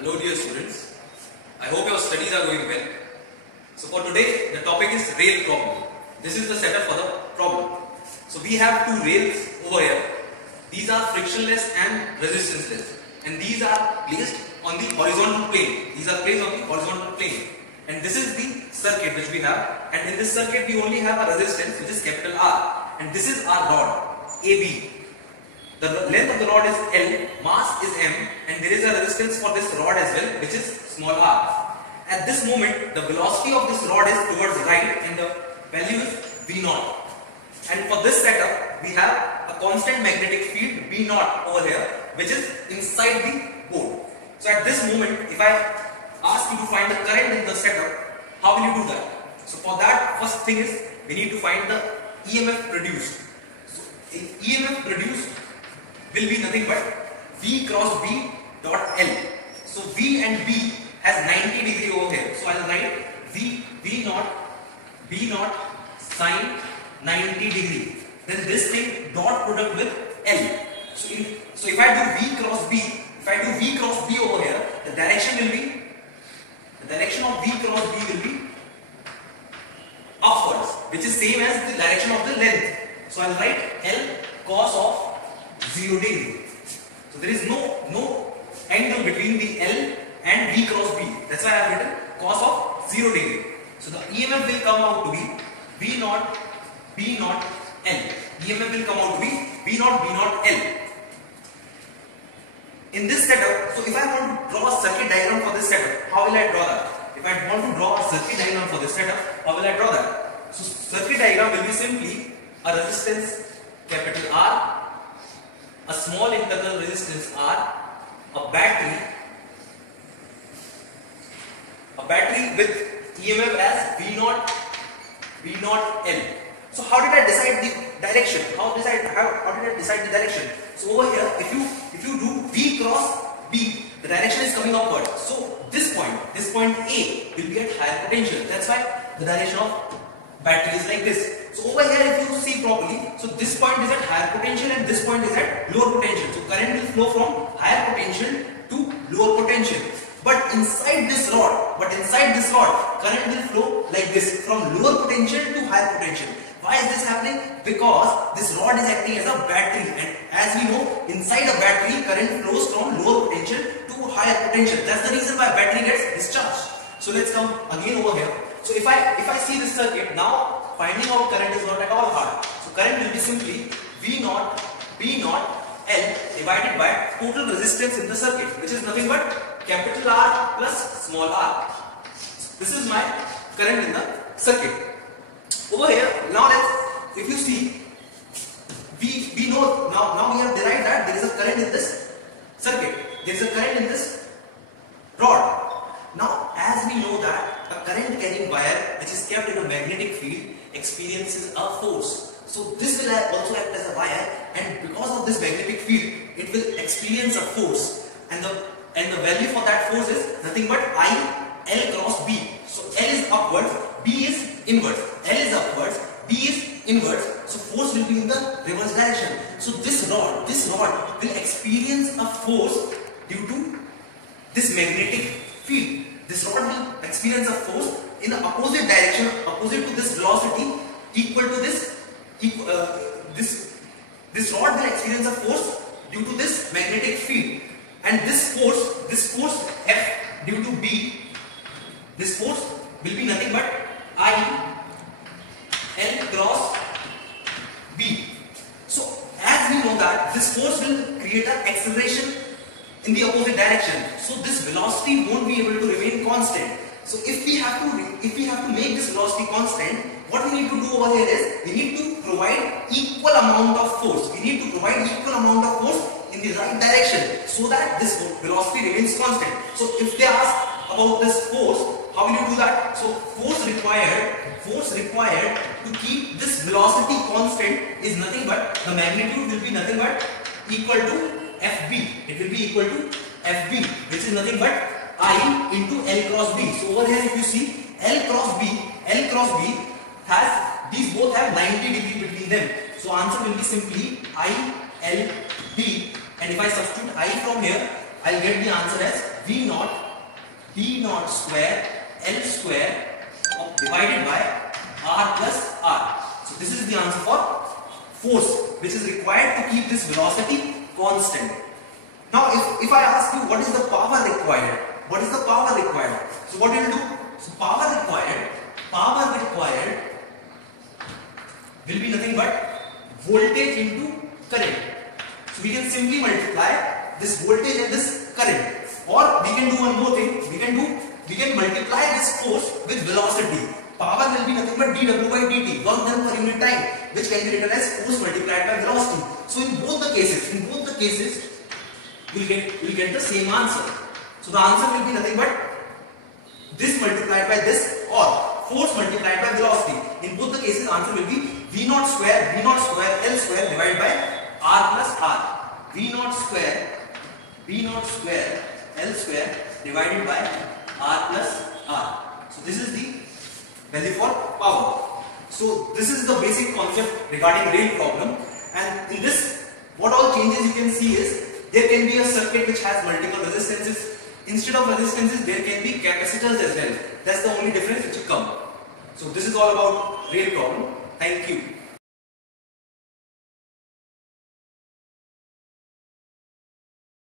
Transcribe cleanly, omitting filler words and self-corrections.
Hello dear students, I hope your studies are going well. So for today the topic is rail problem. This is the setup for the problem. So we have two rails over here. These are frictionless and resistanceless, and these are placed on the horizontal plane. These are placed on the horizontal plane, and this is the circuit which we have, and in this circuit we only have a resistance which is capital R, and this is our rod AB. The length of the rod is L, mass is M, and there is a resistance for this rod as well, which is small r. At this moment, the velocity of this rod is towards right, and the value is V0. And for this setup, we have a constant magnetic field V0 over here, which is inside the board. So at this moment, if I ask you to find the current in the setup, how will you do that? So for that, first thing is we need to find the EMF produced. So EMF produced will be nothing but V cross B dot L. So V and B has 90 degree over here. So I will write V0 sine 90 degree. Then this thing dot product with L. So if I do V cross B, over here, the direction of V cross B will be upwards, which is same as the direction of the length. So I will write L cos of 0 degree. So there is no angle between the L and V cross B. That's why I have written cos of 0 degree. So the EMF will come out to be V0 L. EMF will come out to be V0 L. In this setup, so if I want to draw a circuit diagram for this setup, how will I draw that? If I want to draw a circuit diagram for this setup, how will I draw that? So circuit diagram will be simply a resistance capital R, a small internal resistance R, a battery with EMF as V0 L. So how did I decide the direction? How did I decide the direction? So over here, if you do V cross B, the direction is coming upward. So this point A will be at higher potential. That's why the direction of battery is like this. So over here, if you see properly, so this point is at higher potential and this point is at lower potential. So current will flow from higher potential to lower potential. But inside this rod, current will flow like this, from lower potential to higher potential. Why is this happening? Because this rod is acting as a battery, and as we know, inside a battery, current flows from lower potential to higher potential. That's the reason why battery gets discharged. So let's come again over here. So if I see this circuit, now finding out current is not at all hard. So current will be simply V0 L divided by total resistance in the circuit, which is nothing but capital R plus small r. This is my current in the circuit. Over here, now if you see, we know now we have derived that there is a current in this circuit. There is a current in this rod. Now, as we know that a current carrying wire which is kept in a magnetic field experiences a force. So this will also act as a wire, and because of this magnetic field, it will experience a force, and the value for that force is nothing but L cross B. So L is upwards, B is inwards. L is upwards, B is inwards. So force will be in the reverse direction. So this rod will experience a force due to this magnetic field. This rod will experience a force in the opposite direction, opposite to this velocity, equal to this. This rod will experience a force due to this magnetic field, and this force F due to B, this force will be nothing but L cross B. So as we know that this force will create an acceleration in the opposite direction. So this velocity won't be able to remain constant. So if we have to make this velocity constant, what we need to do over here is we need to provide equal amount of force. We need to provide equal amount of force in the right direction so that this velocity remains constant. So if they ask about this force, how will you do that? So force required to keep this velocity constant is nothing but, the magnitude will be nothing but equal to FB. It will be equal to FB, which is nothing but I into L cross B. So over here if you see L cross B has, these both have 90 degree between them. So answer will be simply I L B, and if I substitute I from here, I'll get the answer as V naught P naught square L square divided by R plus R. So this is the answer for force which is required to keep this velocity constant. Now if I ask you what is the power required? What is the power required? So what you will do? So power required will be nothing but voltage into current. So we can simply multiply this voltage and this current, or we can do one more thing. We can multiply this force with velocity. Power will be nothing but dW by dt, work done per unit time, which can be written as force multiplied by velocity. So in both the cases, we'll get the same answer. So the answer will be nothing but this multiplied by this, or force multiplied by velocity. In both the cases, answer will be V naught square L square divided by R plus R. V naught square L square divided by R plus R. So this is the value for power. So this is the basic concept regarding rail problem, and in this what all changes you can see is there can be a circuit which has multiple resistances. Instead of resistances there can be capacitors as well. That's the only difference which will come. So this is all about rail problem. Thank you.